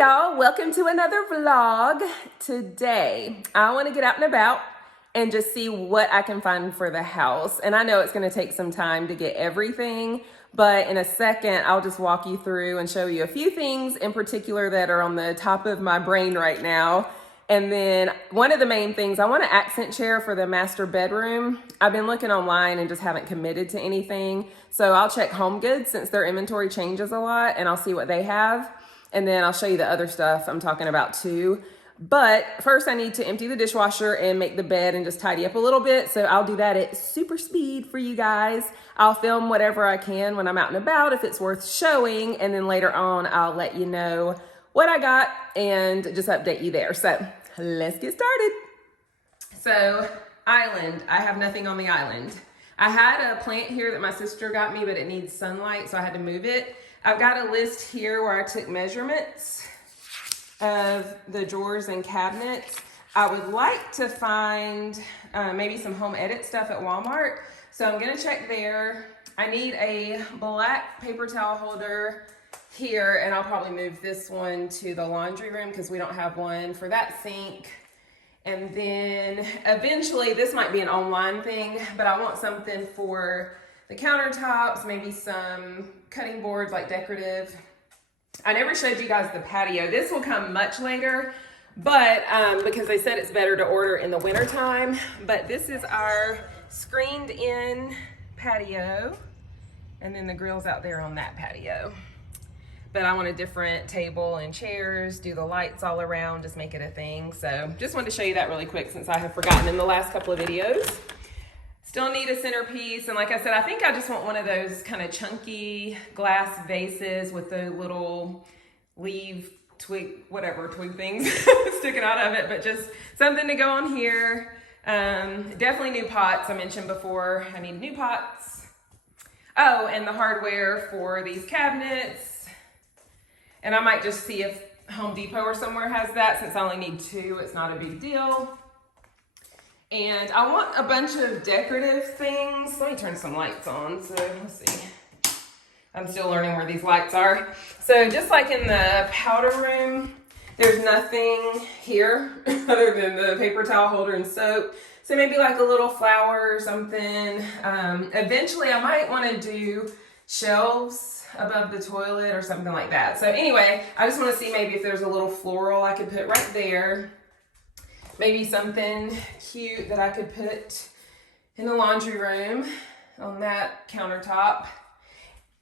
y'all, welcome to another vlog. Today I want to get out and about and just see what I can find for the house. And I know it's going to take some time to get everything, but in a second I'll just walk you through and show you a few things in particular that are on the top of my brain right now. And then one of the main things, I want an accent chair for the master bedroom. I've been looking online and just haven't committed to anything. So I'll check HomeGoods since their inventory changes a lot, and I'll see what they have. And then I'll show you the other stuff I'm talking about too. But first I need to empty the dishwasher and make the bed and just tidy up a little bit. So I'll do that at super speed for you guys. I'll film whatever I can when I'm out and about if it's worth showing. And then later on, I'll let you know what I got and just update you there. So let's get started. So island, I have nothing on the island. I had a plant here that my sister got me, but it needs sunlight, so I had to move it. I've got a list here where I took measurements of the drawers and cabinets. I would like to find maybe some home edit stuff at Walmart. So I'm gonna check there. I need a black paper towel holder here, and I'll probably move this one to the laundry room because we don't have one for that sink. And then eventually, this might be an online thing, but I want something for the countertops, maybe some cutting boards like decorative. I never showed you guys the patio. This will come much later, but because they said it's better to order in the winter time. But this is our screened in patio, and then the grill's out there on that patio. But I want a different table and chairs, do the lights all around, just make it a thing. So just wanted to show you that really quick since I have forgotten in the last couple of videos. Still need a centerpiece, and like I said, I think I just want one of those kind of chunky glass vases with the little leaf, twig, whatever, twig things sticking out of it, but just something to go on here. Definitely new pots, I mentioned before, I need new pots. Oh, and the hardware for these cabinets. And I might just see if Home Depot or somewhere has that, since I only need 2, it's not a big deal. And I want a bunch of decorative things. Let me turn some lights on. So let's see. I'm still learning where these lights are. So just like in the powder room, there's nothing here other than the paper towel holder and soap. So maybe like a little flower or something. Eventually I might want to do shelves above the toilet or something like that. So anyway, I just want to see maybe if there's a little floral I could put right there. Maybe something cute that I could put in the laundry room on that countertop.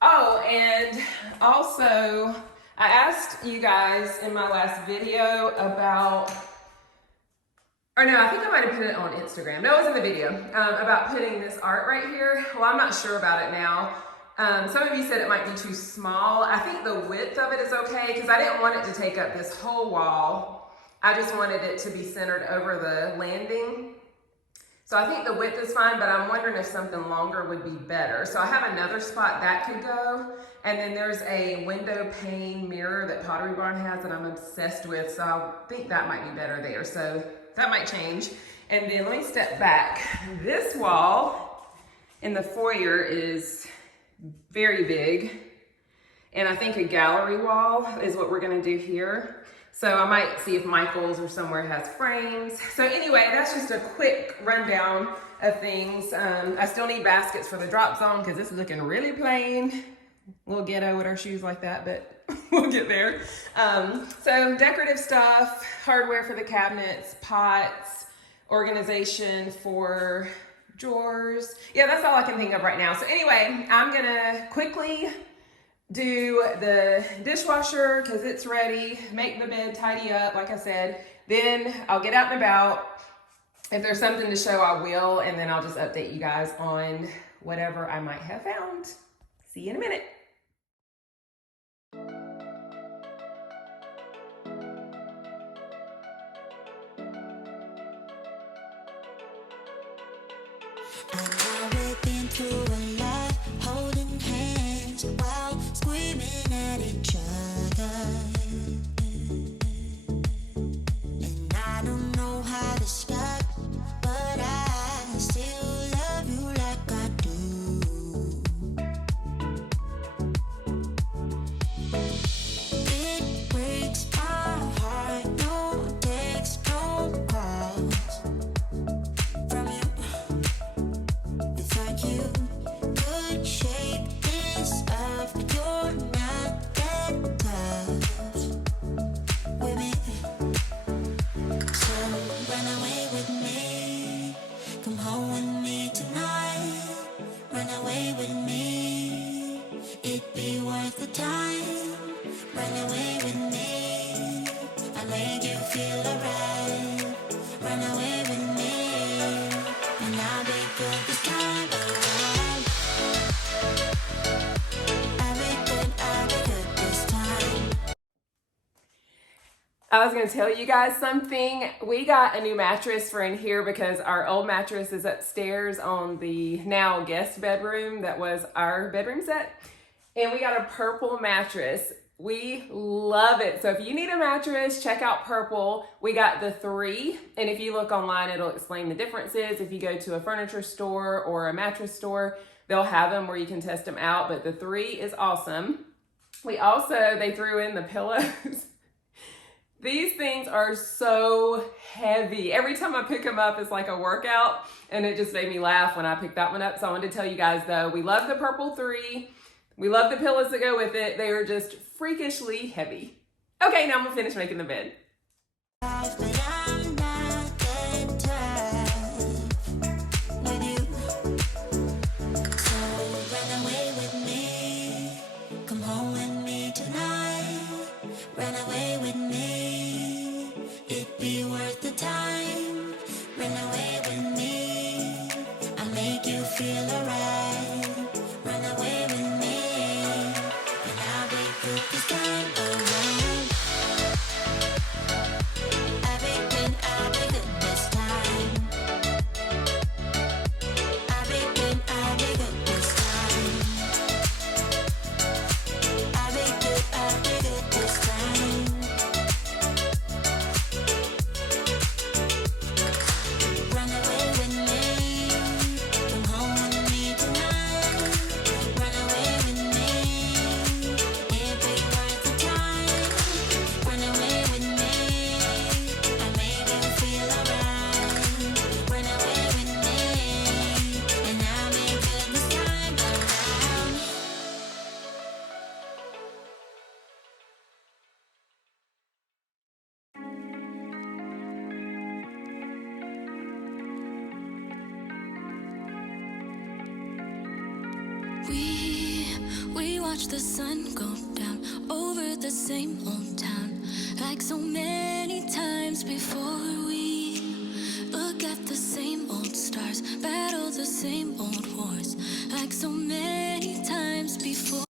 Oh, and also I asked you guys in my last video about, or no, I think I might have put it on Instagram. No, it was in the video, about putting this art right here. Well, I'm not sure about it now. Some of you said it might be too small. I think the width of it is okay because I didn't want it to take up this whole wall. I just wanted it to be centered over the landing. So I think the width is fine, but I'm wondering if something longer would be better. So I have another spot that could go. And then there's a window pane mirror that Pottery Barn has that I'm obsessed with. So I think that might be better there. So that might change. And then let me step back. This wall in the foyer is very big. And I think a gallery wall is what we're gonna do here. So I might see if Michael's or somewhere has frames. So anyway, that's just a quick rundown of things. I still need baskets for the drop zone because this is looking really plain. A little ghetto with our shoes like that, but we'll get there. So decorative stuff, hardware for the cabinets, pots, organization for drawers. Yeah, that's all I can think of right now. So anyway, I'm gonna quickly do the dishwasher because it's ready, make the bed, tidy up, like I said. Then I'll get out and about. If there's something to show, I will, and then I'll just update you guys on whatever I might have found. See you in a minute. It breaks my I was going to tell you guys something. We got a new mattress for in here because our old mattress is upstairs on the now guest bedroom that was our bedroom set. And we got a purple mattress. We love it. So if you need a mattress, check out Purple. We got the 3. And if you look online, it'll explain the differences. If you go to a furniture store or a mattress store, they'll have them where you can test them out. But the 3 is awesome. They threw in the pillows. These things are so heavy. Every time I pick them up, it's like a workout, and it just made me laugh when I picked that one up. So I wanted to tell you guys though, we love the Purple 3. We love the pillows that go with it. They are just freakishly heavy. Okay, now I'm gonna finish making the bed. We watch the sun go down over the same old town, like so many times before. We look at the same old stars, battle the same old wars, like so many times before.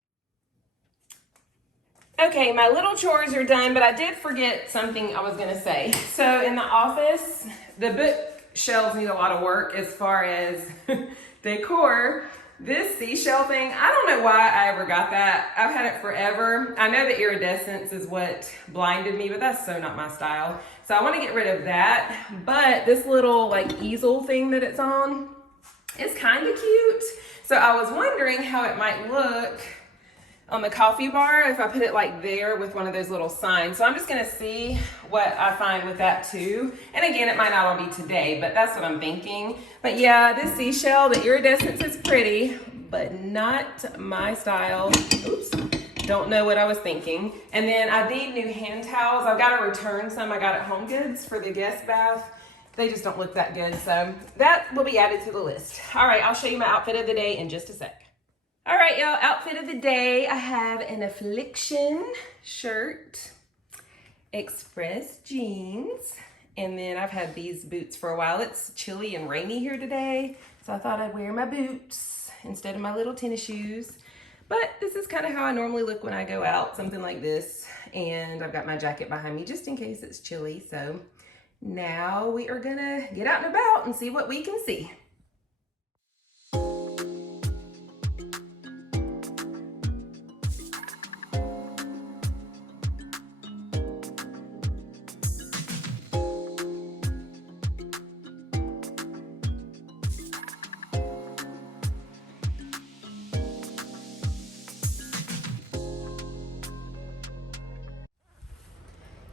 Okay, my little chores are done, but I did forget something I was gonna say. So in the office, the bookshelves need a lot of work as far as decor. This seashell thing, I don't know why I ever got that. I've had it forever. I know the iridescence is what blinded me, but that's so not my style. So I want to get rid of that. But this little like easel thing that it's on is kind of cute. So I was wondering how it might look on the coffee bar if I put it like there with one of those little signs. So I'm just gonna see what I find with that too. And again, it might not all be today, but that's what I'm thinking. But yeah, this seashell, the iridescence is pretty, but not my style. Oops, don't know what I was thinking. And then I need new hand towels. I've gotta return some I got at Home Goods for the guest bath. They just don't look that good. So that will be added to the list. All right, I'll show you my outfit of the day in just a sec. All right, y'all, outfit of the day. I have an Affliction shirt, Express jeans, and then I've had these boots for a while. It's chilly and rainy here today, so I thought I'd wear my boots instead of my little tennis shoes. But this is kind of how I normally look when I go out, something like this. And I've got my jacket behind me just in case it's chilly. So now we are gonna get out and about and see what we can see.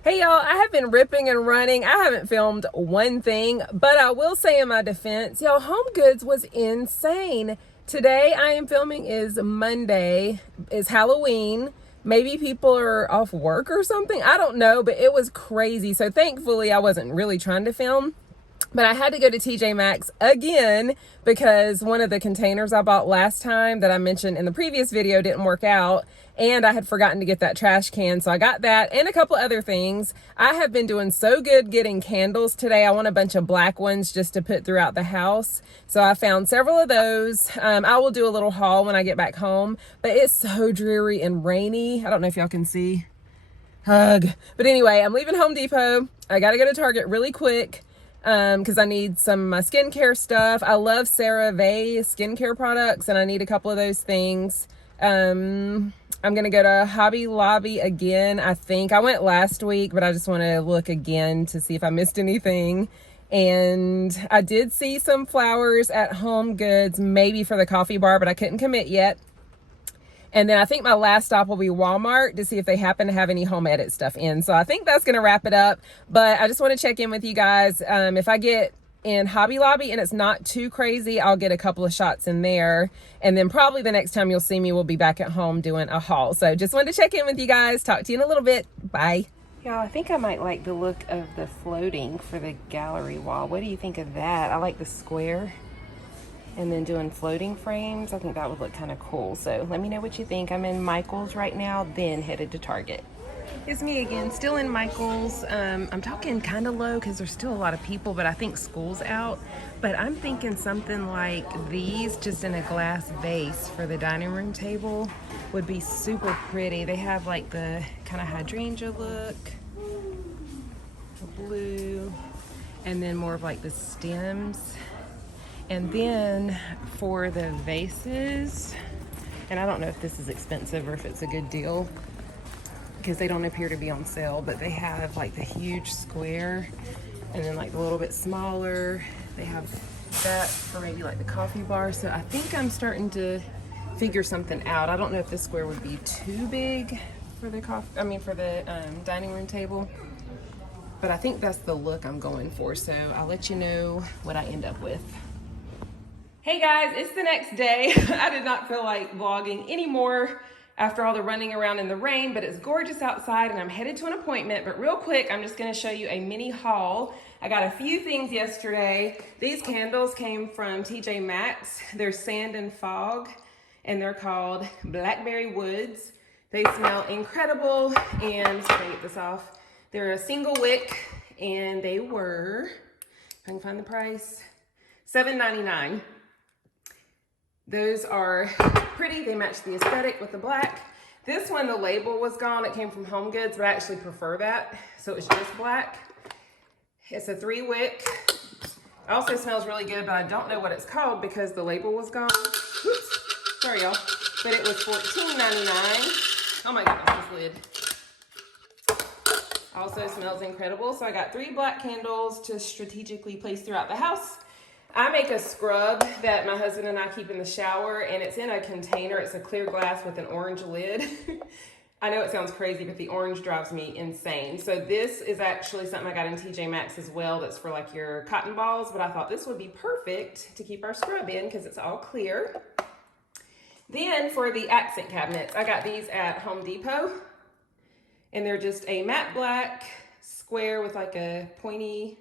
Hey y'all, I have been ripping and running. I haven't filmed one thing, but I will say in my defense, y'all, Home Goods was insane. Today I am filming is Monday, is Halloween. Maybe people are off work or something. I don't know, but it was crazy. So thankfully I wasn't really trying to film. But I had to go to TJ Maxx again because one of the containers I bought last time that I mentioned in the previous video didn't work out. And I had forgotten to get that trash can. So I got that and a couple other things. I have been doing so good getting candles today. I want a bunch of black ones just to put throughout the house. So I found several of those. I will do a little haul when I get back home. But it's so dreary and rainy. I don't know if y'all can see. Hug. But anyway, I'm leaving Home Depot. I gotta go to Target really quick because I need some of my skincare stuff. I love CeraVe skincare products, and I need a couple of those things. I'm gonna go to Hobby Lobby again. I think I went last week, but I just want to look again to see if I missed anything. And I did see some flowers at Home Goods, maybe for the coffee bar, but I couldn't commit yet. And then I think my last stop will be Walmart to see if they happen to have any home edit stuff in. So I think that's going to wrap it up. But I just want to check in with you guys. If I get in Hobby Lobby and it's not too crazy, I'll get a couple of shots in there. And then probably the next time you'll see me, we'll be back at home doing a haul. So just wanted to check in with you guys. Talk to you in a little bit. Bye. Y'all, I think I might like the look of the floating for the gallery wall. What do you think of that? I like the square. And then doing floating frames, I think that would look kind of cool. So let me know what you think. I'm in Michael's right now, then headed to Target. It's me again, still in Michael's. I'm talking kind of low because there's still a lot of people, but I think school's out. But I'm thinking something like these, just in a glass vase for the dining room table, would be super pretty. They have like the kind of hydrangea look, the blue, and then more of like the stems. And then for the vases, and I don't know if this is expensive or if it's a good deal because they don't appear to be on sale, but they have like the huge square and then like the little bit smaller. They have that for maybe like the coffee bar. So I think I'm starting to figure something out. I don't know if this square would be too big for the dining room table, but I think that's the look I'm going for. So I'll let you know what I end up with. Hey guys, it's the next day. I did not feel like vlogging anymore after all the running around in the rain, but it's gorgeous outside and I'm headed to an appointment. But real quick, I'm just gonna show you a mini haul. I got a few things yesterday. These candles came from TJ Maxx. They're Sand and Fog, and they're called Blackberry Woods. They smell incredible, and so I can get this off. They're a single wick, and they were, if I can find the price, $7.99. Those are pretty. They match the aesthetic with the black. This one, the label was gone. It came from Home Goods, but I actually prefer that. So it's just black. It's a 3-wick. It also smells really good, but I don't know what it's called because the label was gone. Oops. Sorry, y'all. But it was $14.99. Oh my goodness, this lid. Also smells incredible. So I got 3 black candles to strategically place throughout the house. I make a scrub that my husband and I keep in the shower, and it's in a container. It's a clear glass with an orange lid. I know it sounds crazy, but the orange drives me insane. So this is actually something I got in TJ Maxx as well. That's for like your cotton balls, but I thought this would be perfect to keep our scrub in because it's all clear. Then for the accent cabinets, I got these at Home Depot, and they're just a matte black square with like a pointy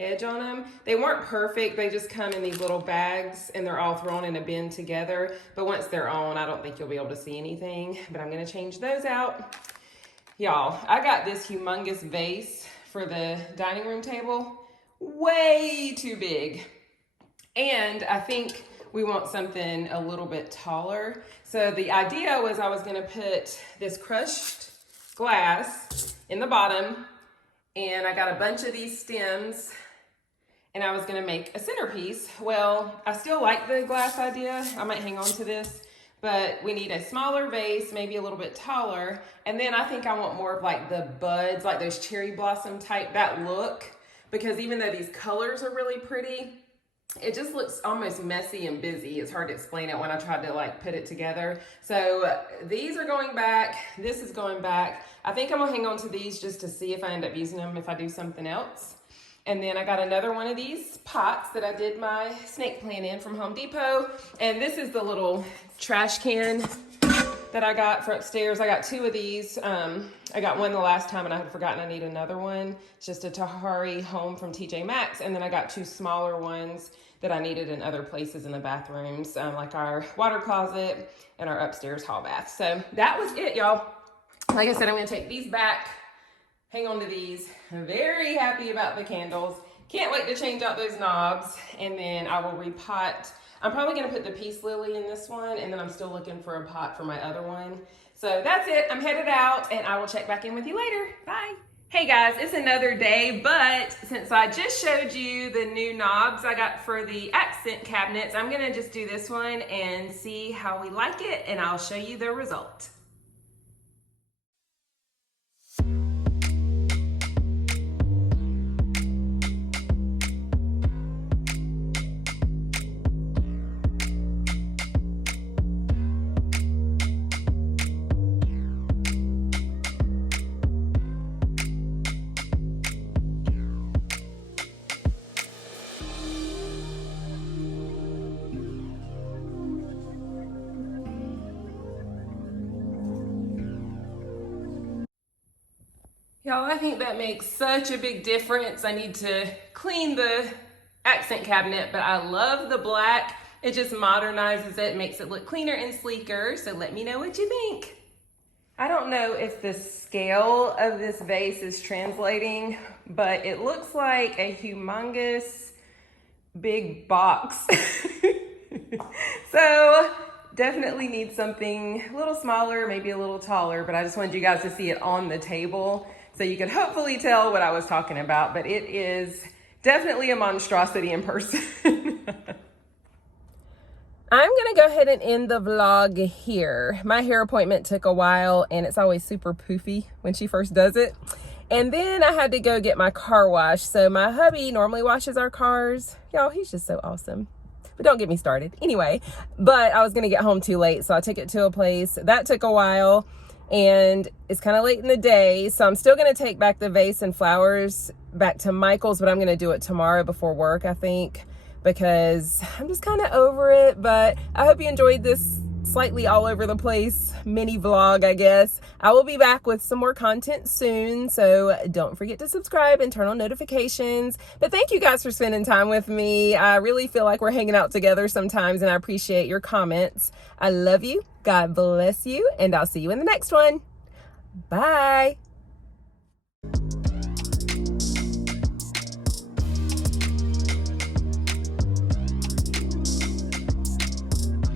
edge on them. They weren't perfect. They just come in these little bags and they're all thrown in a bin together. But once they're on, I don't think you'll be able to see anything. But I'm going to change those out. Y'all, I got this humongous vase for the dining room table. Way too big. And I think we want something a little bit taller. So the idea was I was going to put this crushed glass in the bottom, and I got a bunch of these stems, and I was gonna make a centerpiece. Well, I still like the glass idea. I might hang on to this, but we need a smaller vase, maybe a little bit taller. And then I think I want more of like the buds, like those cherry blossom type, that look, because even though these colors are really pretty, it just looks almost messy and busy. It's hard to explain it when I tried to like put it together. So these are going back. This is going back. I think I'm gonna hang on to these just to see if I end up using them if I do something else. And then I got another one of these pots that I did my snake plant in from Home Depot. And this is the little trash can that I got for upstairs. I got 2 of these. I got one the last time and I had forgotten I need another one. It's just a Tahari Home from TJ Maxx. And then I got 2 smaller ones that I needed in other places in the bathrooms, like our water closet and our upstairs hall bath. So that was it, y'all. Like I said, I'm gonna take these back, hang on to these. I'm very happy about the candles. Can't wait to change out those knobs, and then I will repot. I'm probably gonna put the peace lily in this one, and then I'm still looking for a pot for my other one. So that's it, I'm headed out, and I will check back in with you later. Bye. Hey guys, it's another day, but since I just showed you the new knobs I got for the accent cabinets, I'm gonna just do this one and see how we like it, and I'll show you the result. Y'all, I think that makes such a big difference. I need to clean the accent cabinet, but I love the black. It just modernizes it, makes it look cleaner and sleeker. So let me know what you think. I don't know if the scale of this vase is translating, but it looks like a humongous big box. So definitely need something a little smaller, maybe a little taller, but I just wanted you guys to see it on the table so you can hopefully tell what I was talking about, but it is definitely a monstrosity in person. I'm gonna go ahead and end the vlog here. My hair appointment took a while, and it's always super poofy when she first does it. And then I had to go get my car washed. So my hubby normally washes our cars. Y'all, he's just so awesome. But don't get me started. Anyway, but I was gonna get home too late, so I took it to a place. That took a while, and it's kind of late in the day, so I'm still gonna take back the vase and flowers back to Michael's, but I'm gonna do it tomorrow before work, I think, because I'm just kind of over it. But I hope you enjoyed this slightly all over the place mini vlog, I guess. I will be back with some more content soon, so don't forget to subscribe and turn on notifications. But thank you guys for spending time with me. I really feel like we're hanging out together sometimes, and I appreciate your comments. I love you. God bless you, and I'll see you in the next one. Bye.